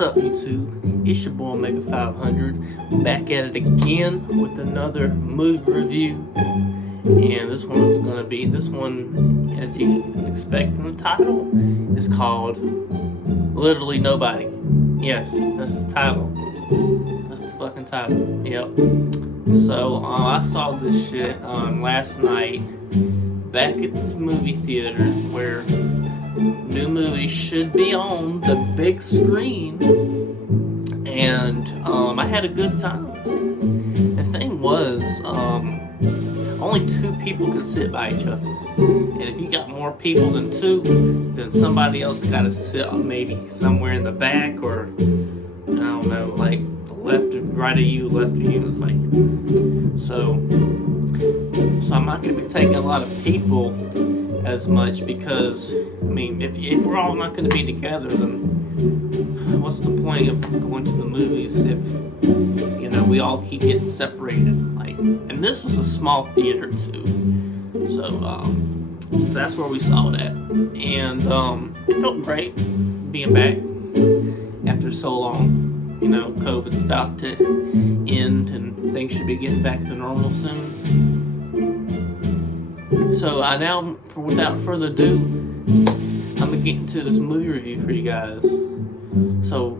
What's up, YouTube? It's your boy Omega 500, back at it again with another movie review. And this one, as you expect in the title, is called Literally Nobody. Yes, that's the title. That's the fucking title. Yep. So, I saw this shit last night back at this movie theater where new movies should be on the big screen, and I had a good time. The thing was, only two people could sit by each other, and if you got more people than two, then somebody else got to sit maybe somewhere in the back, or I don't know, like left or right of you, left of you. It's like so I'm not going to be taking a lot of people as much, because I mean, if we're all not going to be together, then what's the point of going to the movies if we all keep getting separated? Like, and this was a small theater too, so that's where we saw it at, and it felt great being back after so long. COVID's about to end and things should be getting back to normal soon. So now, without further ado, I'm gonna get into this movie review for you guys. So,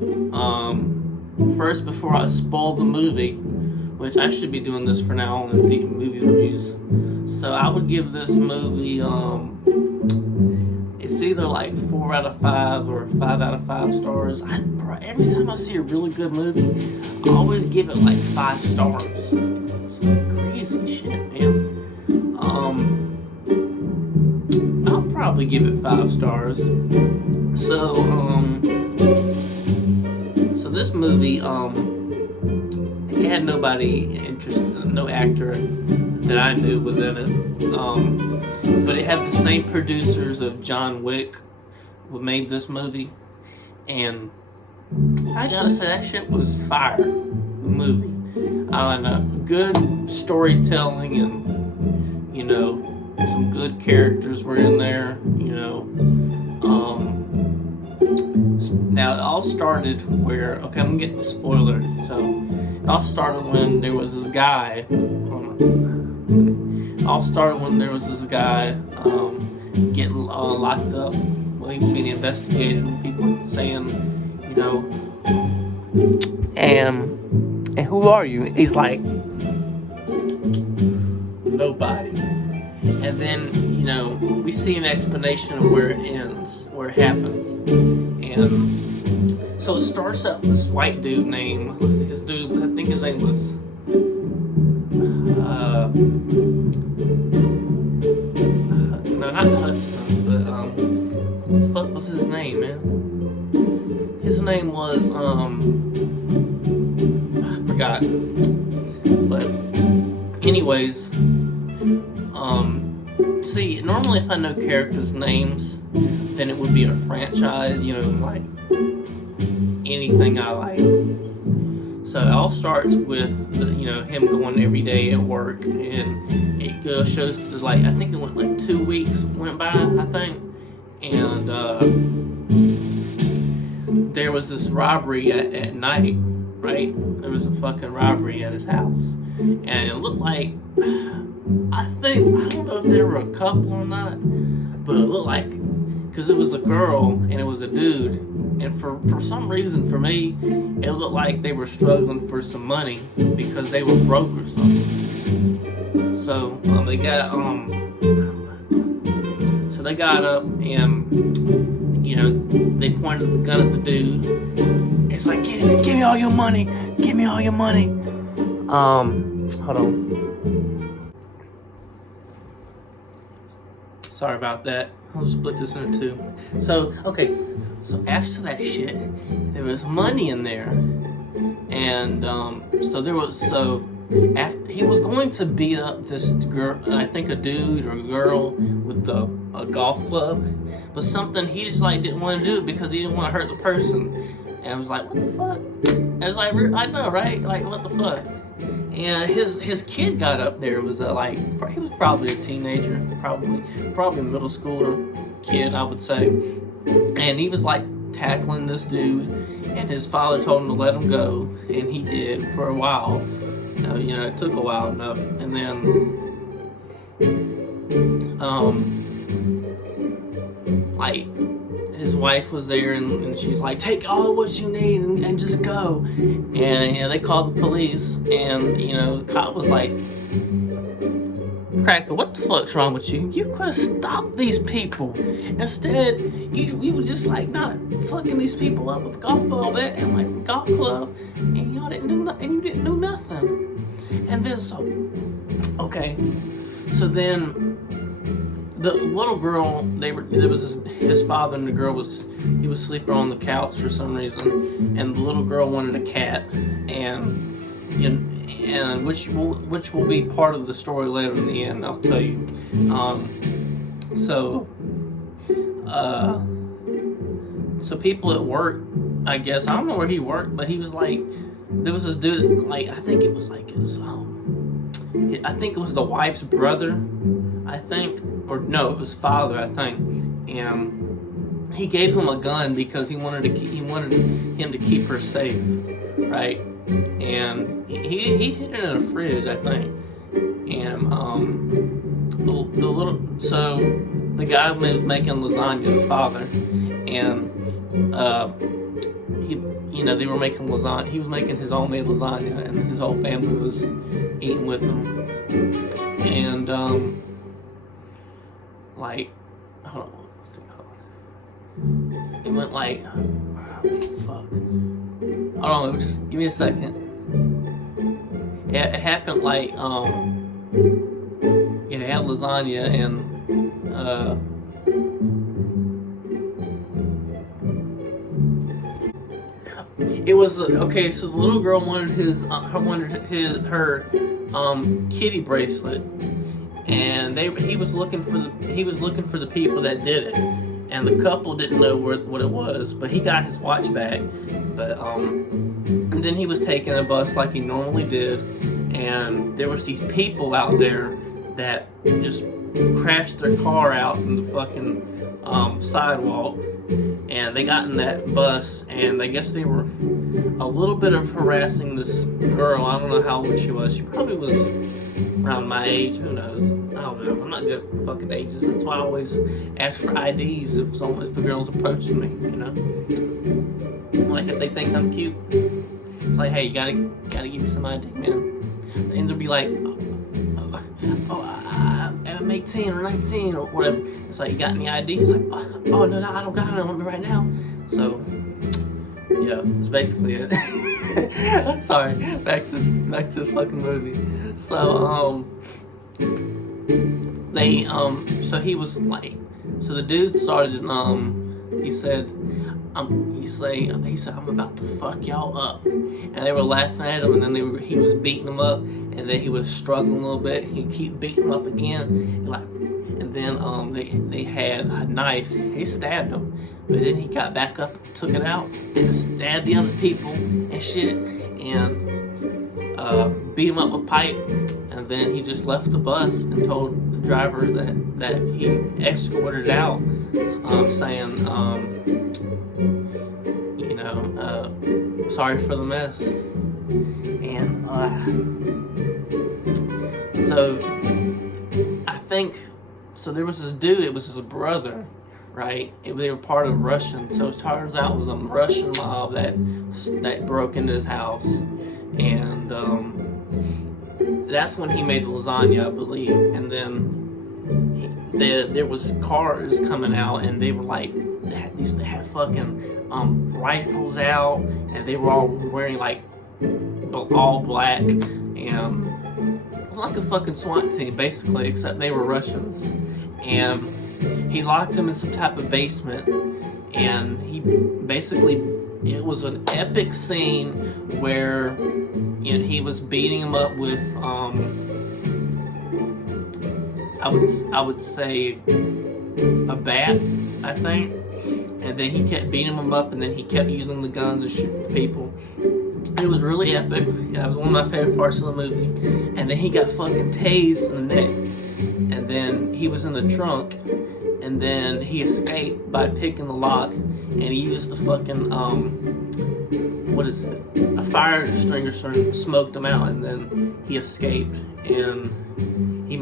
first, before I spoil the movie, which I should be doing this for now on in the movie reviews, so I would give this movie, it's either like 4 out of 5 or 5 out of 5 stars. Every time I see a really good movie, I always give it like 5 stars. It's like crazy shit, man. I'll probably give it 5 stars. So this movie, it had nobody interested, no actor that I knew was in it. But it had the same producers of John Wick who made this movie, and I gotta say that shit was fire. The movie, good storytelling, and some good characters were in there. Now it all started where, I'm gonna get the spoiler. So it all started when there was this guy. Getting locked up. Well, he was being investigated, and people were saying, and who are you? He's like, nobody. And then, we see an explanation of where it ends, where it happens. And so it starts out with this white dude named, I think his name was, no, not Hudson, but, what the fuck was his name, man? His name was, I forgot. But, anyways, see, normally if I know characters' names, then it would be a franchise, like anything I like. So it all starts with, him going every day at work, and it shows to I think it went like 2 weeks went by, I think, and there was this robbery at night, right? There was a fucking robbery at his house, and it looked like, I don't know if they were a couple or not, but it looked like, because it was a girl and it was a dude, and for some reason, for me, it looked like they were struggling for some money because they were broke or something. So they got up, and they pointed the gun at the dude. It's like, give me all your money, give me all your money. Hold on. Sorry about that. I'll split this into two. So after that shit, there was money in there, and after he was going to beat up this girl, I think a dude or a girl with a golf club, but something he just didn't want to do it because he didn't want to hurt the person. And I was like, what the fuck? I was like, I know, right? Like, what the fuck? And his kid got up there. It was he was probably a teenager, probably a middle schooler kid, I would say. And he was tackling this dude, and his father told him to let him go, and he did for a while. You know, it took a while enough, and then like his wife was there, and she's like, take all what you need and just go. And you know, they called the police, and you know, the cop was like, Cracker, what the fuck's wrong with you? You could have stopped these people. Instead, you were just like not fucking these people up with a golf ball bat and like a golf club, and y'all didn't do nothing. And you didn't do nothing. And then so then the little girl, there was his father, and the girl was sleeping on the couch for some reason, and the little girl wanted a cat, and you know, and which will be part of the story later in the end. I'll tell you. So people at work, I guess, I don't know where he worked, but he was like, there was this dude, like I think it was the wife's brother, I think, or no, it was father, I think, and he gave him a gun because he wanted him to keep her safe, right? And he hid it in a fridge, I think. And the guy was making lasagna, the father, and they were making lasagna. He was making his own made lasagna, and his whole family was eating with him. And like, hold on, it went like, fuck. Hold on, just give me a second. It happened like, they had lasagna, and it was okay. So the little girl wanted her kitty bracelet, and he was looking for the people that did it, and the couple didn't know what it was, but he got his watch back. But and then he was taking a bus like he normally did, and there was these people out there that just crashed their car out in the fucking sidewalk, and they got in that bus, and I guess they were a little bit of harassing this girl. I don't know how old she was. She probably was around my age. Who knows? I don't know. I'm not good at fucking ages. That's why I always ask for IDs if the girl's approaching me. You know, like if they think I'm cute, it's like, hey, you gotta give me some ID, man. And they'll be like, I'm 18 or 19 or whatever. It's like, you got any ID? It's like, oh no, I don't got it on me right now. So yeah, that's basically it. Sorry, back to the fucking movie. So so he was like, so the dude started, he said, I'm about to fuck y'all up, and they were laughing at him, and then he was beating them up, and then he was struggling a little bit. He'd keep beating them up again, and then they had a knife. He stabbed them, but then he got back up, took it out, and stabbed the other people and shit, and beat them up with pipe, and then he just left the bus and told the driver that he escorted out, saying, sorry for the mess. And so I think, so there was this dude, it was his brother, right? They were part of Russian, so it turns out it was a Russian mob that broke into his house, and that's when he made the lasagna, I believe. And then there was cars coming out, and they were like, they had fucking rifles out, and they were all wearing like all black, and it was like a fucking SWAT team basically, except they were Russians. And he locked them in some type of basement, and it was an epic scene where he was beating him up with I would say a bat, I think. And then he kept beating them up, and then he kept using the guns and shooting people. It was really epic. That was one of my favorite parts of the movie. And then he got fucking tased in the neck. And then he was in the trunk. And then he escaped by picking the lock. and he used the fucking what is it? A fire extinguisher smoked him out, and then he escaped. And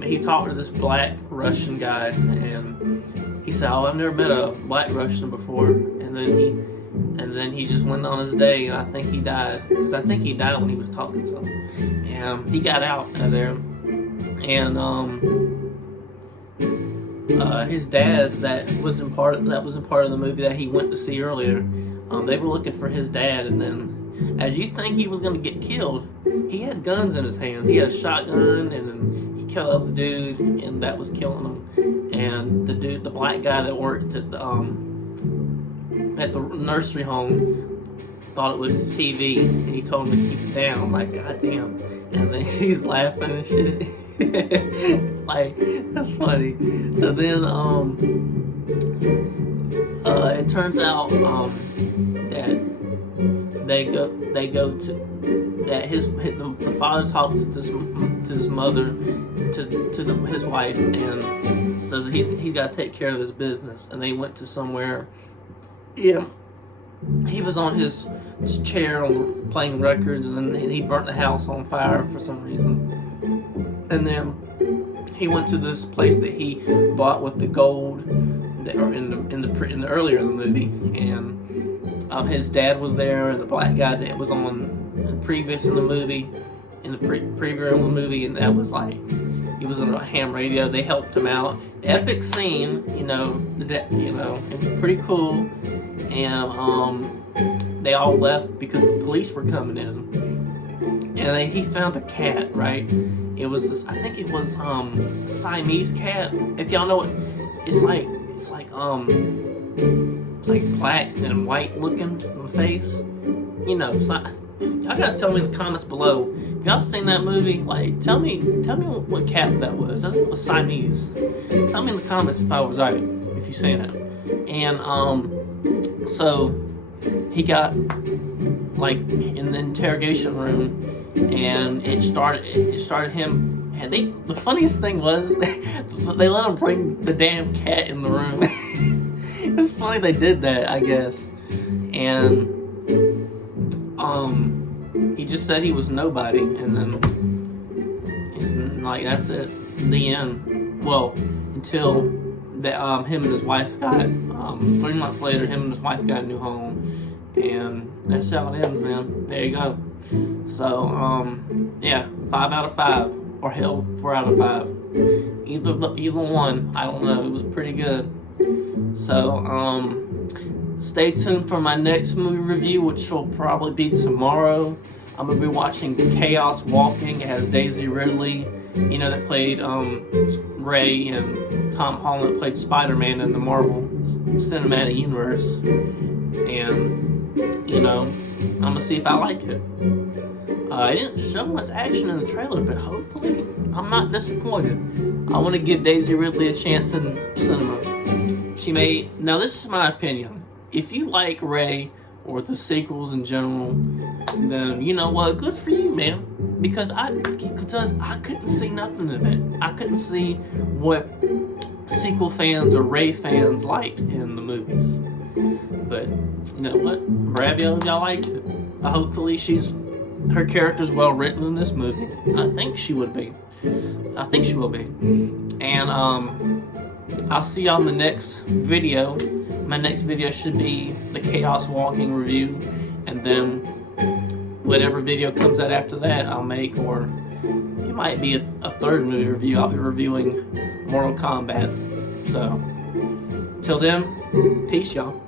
he talked to this black Russian guy, and he said, "Oh, I've never met a black Russian before." And then he just went on his day, and I think he died, because I think he died when he was talking to him. And he got out of there, and his dad that was in part of the movie that he went to see earlier. They were looking for his dad, and then as you think he was going to get killed, he had guns in his hands. He had a shotgun, and then he killed the dude, and that was killing him. And the black guy that worked at the nursery home, thought it was TV, and he told him to keep it down. I'm like, God damn. And then he's laughing and shit. Like, that's funny. So then, it turns out, that they go to, that the father talks to his mother, to his wife, and says that he's got to take care of his business. And they went to somewhere. Yeah, he was on his chair playing records, and then he burnt the house on fire for some reason. And then he went to this place that he bought with the gold that are in the earlier in the movie, and his dad was there, and the black guy that was on previous in the movie, in the preview of the movie, and that was like, he was on a ham radio. They helped him out. Epic scene, it was pretty cool. And they all left because the police were coming in, and he found a cat. Right, it was I think it was Siamese cat. If y'all know what, it's like black and white looking on the face. Y'all gotta tell me in the comments below. If y'all seen that movie, like, tell me what cat that was. I think it was Siamese. Tell me in the comments if I was right, if you seen it. And so he got like in the interrogation room, and it started him. And the funniest thing was they let him bring the damn cat in the room. It was funny they did that, I guess. And he just said he was nobody, and then like that's it. The end. Well, until him and his wife got 3 months later, him and his wife got a new home, and that's how it ends, man. There you go. So yeah, 5 out of 5, or hell, 4 out of 5. Either one, I don't know. It was pretty good. So stay tuned for my next movie review, which will probably be tomorrow. I'm gonna be watching Chaos Walking. It has Daisy Ridley, that played Ray, and Tom Holland that played Spider-Man in the Marvel Cinematic Universe. And I'm gonna see if I like it. I didn't show much action in the trailer, but hopefully I'm not disappointed. I want to give Daisy Ridley a chance in cinema. Now this is my opinion. If you like Ray or the sequels in general, then you know what, good for you, man. Because I couldn't see nothing of it. I couldn't see what sequel fans or Ray fans liked in the movies. But you know what, Bravio, y'all liked it. Hopefully her character's well written in this movie. I think she would be. I think she will be. And I'll see y'all in the next video. My next video should be the Chaos Walking review, and then whatever video comes out after that I'll make, or it might be a third movie review. I'll be reviewing Mortal Kombat. So till then, peace, y'all.